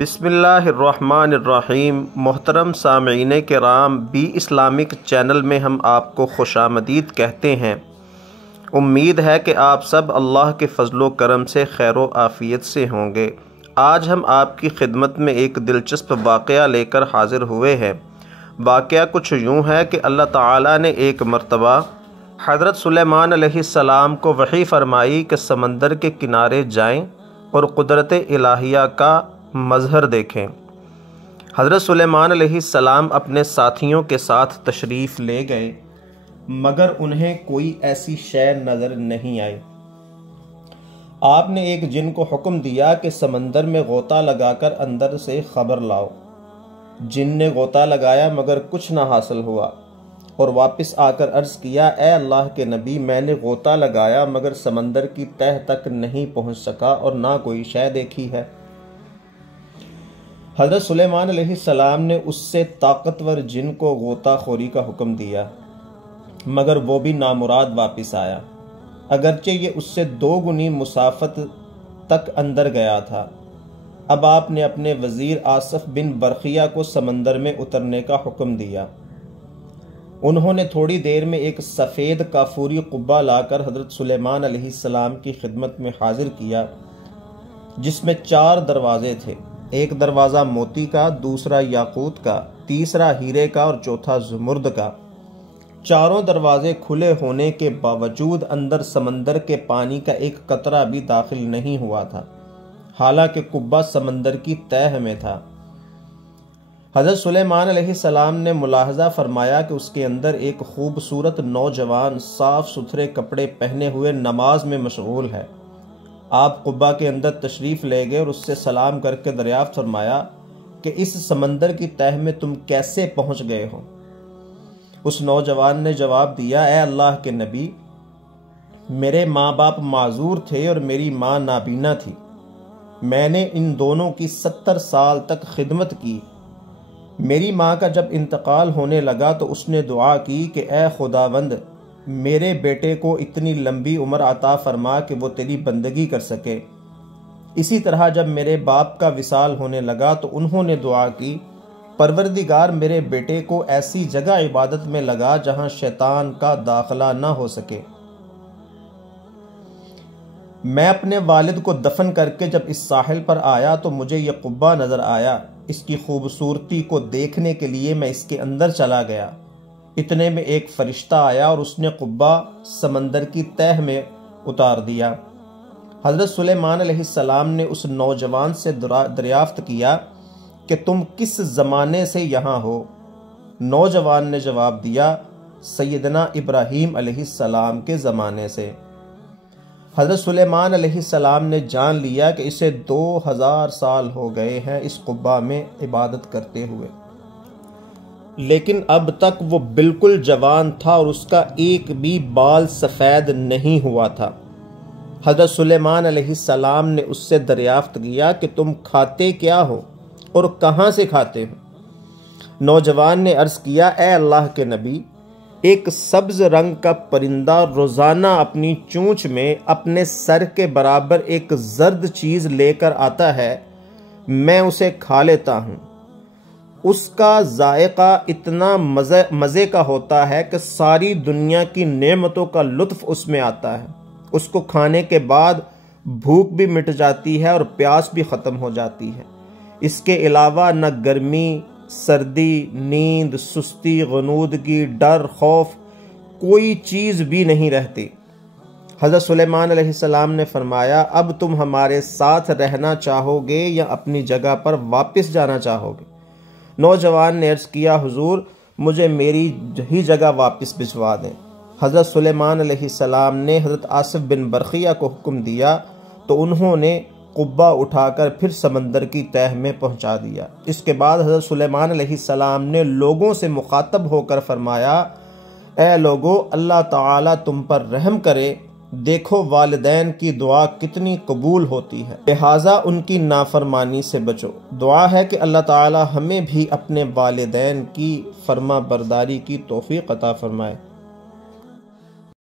بسم اللہ الرحمن الرحیم۔ محترم سامعین کرام، بی اسلامک چینل میں ہم آپ کو خوش آمدید کہتے ہیں۔ امید ہے کہ آپ سب اللہ کے فضل و کرم سے خیر و عافیت سے ہوں گے۔ آج ہم آپ کی خدمت میں ایک دلچسپ واقعہ لے کر حاضر ہوئے ہیں۔ واقعہ کچھ یوں ہے کہ اللہ تعالیٰ نے ایک مرتبہ حضرت سلیمان علیہ السلام کو وحی فرمائی کہ سمندر کے کنارے جائیں اور قدرت الہیہ کا مظہر دیکھیں۔ حضرت سلیمان علیہ السلام اپنے ساتھیوں کے ساتھ تشریف لے گئے، مگر انہیں کوئی ایسی شے نظر نہیں آئی۔ آپ نے ایک جن کو حکم دیا کہ سمندر میں غوطہ لگا کر اندر سے خبر لاؤ۔ جن نے غوطہ لگایا مگر کچھ نہ حاصل ہوا، اور واپس آ کر عرض کیا، اے اللہ کے نبی، میں نے غوطہ لگایا مگر سمندر کی تہ تک نہیں پہنچ سکا اور نہ کوئی شے دیکھی ہے۔ حضرت سلیمان علیہ السلام نے اس سے طاقتور جن کو غوطہ خوری کا حکم دیا، مگر وہ بھی نامراد واپس آیا، اگرچہ یہ اس سے 2 گنی مسافت تک اندر گیا تھا۔ اب آپ نے اپنے وزیر آصف بن برخیہ کو سمندر میں اترنے کا حکم دیا۔ انہوں نے تھوڑی دیر میں ایک سفید کافوری قبہ لا کر حضرت سلیمان علیہ السلام کی خدمت میں حاضر کیا، جس میں 4 دروازے تھے، ایک دروازہ موتی کا، دوسرا یاقوت کا، تیسرا ہیرے کا اور چوتھا زمرد کا۔ چاروں دروازے کھلے ہونے کے باوجود اندر سمندر کے پانی کا ایک قطرہ بھی داخل نہیں ہوا تھا، حالانکہ قبہ سمندر کی تہہ میں تھا۔ حضرت سلیمان علیہ السلام نے ملاحظہ فرمایا کہ اس کے اندر ایک خوبصورت نوجوان صاف ستھرے کپڑے پہنے ہوئے نماز میں مشغول ہے۔ آپ قبہ کے اندر تشریف لے گئے اور اس سے سلام کر کے دریافت فرمایا کہ اس سمندر کی تہہ میں تم کیسے پہنچ گئے ہو؟ اس نوجوان نے جواب دیا، اے اللہ کے نبی، میرے ماں باپ معذور تھے اور میری ماں نابینا تھی۔ میں نے ان دونوں کی 70 سال تک خدمت کی۔ میری ماں کا جب انتقال ہونے لگا تو اس نے دعا کی کہ اے خداوند، میرے بیٹے کو اتنی لمبی عمر عطا فرما کہ وہ تیری بندگی کر سکے۔ اسی طرح جب میرے باپ کا وصال ہونے لگا تو انہوں نے دعا کی، پروردگار میرے بیٹے کو ایسی جگہ عبادت میں لگا جہاں شیطان کا داخلہ نہ ہو سکے۔ میں اپنے والد کو دفن کر کے جب اس ساحل پر آیا تو مجھے یہ قبہ نظر آیا۔ اس کی خوبصورتی کو دیکھنے کے لیے میں اس کے اندر چلا گیا۔ اتنے میں ایک فرشتہ آیا اور اس نے قبہ سمندر کی تہہ میں اتار دیا۔ حضرت سلیمان علیہ السلام نے اس نوجوان سے دریافت کیا کہ تم کس زمانے سے یہاں ہو؟ نوجوان نے جواب دیا، سیدنا ابراہیم علیہ السلام کے زمانے سے۔ حضرت سلیمان علیہ السلام نے جان لیا کہ اسے 2000 سال ہو گئے ہیں اس قبہ میں عبادت کرتے ہوئے، لیکن اب تک وہ بالکل جوان تھا اور اس کا ایک بھی بال سفید نہیں ہوا تھا۔ حضرت سلیمان علیہ السلام نے اس سے دریافت کیا کہ تم کھاتے کیا ہو اور کہاں سے کھاتے ہو؟ نوجوان نے عرض کیا، اے اللہ کے نبی، ایک سبز رنگ کا پرندہ روزانہ اپنی چونچ میں اپنے سر کے برابر ایک زرد چیز لے کر آتا ہے، میں اسے کھا لیتا ہوں۔ اس کا ذائقہ اتنا مزے کا ہوتا ہے کہ ساری دنیا کی نعمتوں کا لطف اس میں آتا ہے۔ اس کو کھانے کے بعد بھوک بھی مٹ جاتی ہے اور پیاس بھی ختم ہو جاتی ہے۔ اس کے علاوہ نہ گرمی، سردی، نیند، سستی، غنودگی، ڈر، خوف، کوئی چیز بھی نہیں رہتی۔ حضرت سلیمان علیہ السلام نے فرمایا، اب تم ہمارے ساتھ رہنا چاہو گے یا اپنی جگہ پر واپس جانا چاہو گے؟ نوجوان نے عرض کیا، حضور، مجھے میری ہی جگہ واپس بھجوا دیں۔ حضرت سلیمان علیہ السلام نے حضرت آصف بن برخیہ کو حکم دیا تو انہوں نے قبہ اٹھا کر پھر سمندر کی تہہ میں پہنچا دیا۔ اس کے بعد حضرت سلیمان علیہ السلام نے لوگوں سے مخاطب ہو کر فرمایا، اے لوگو، اللہ تعالیٰ تم پر رحم کرے، دیکھو والدین کی دعا کتنی قبول ہوتی ہے، لہٰذا ان کی نافرمانی سے بچو۔ دعا ہے کہ اللہ تعالیٰ ہمیں بھی اپنے والدین کی فرما برداری کی توفیق عطا فرمائے۔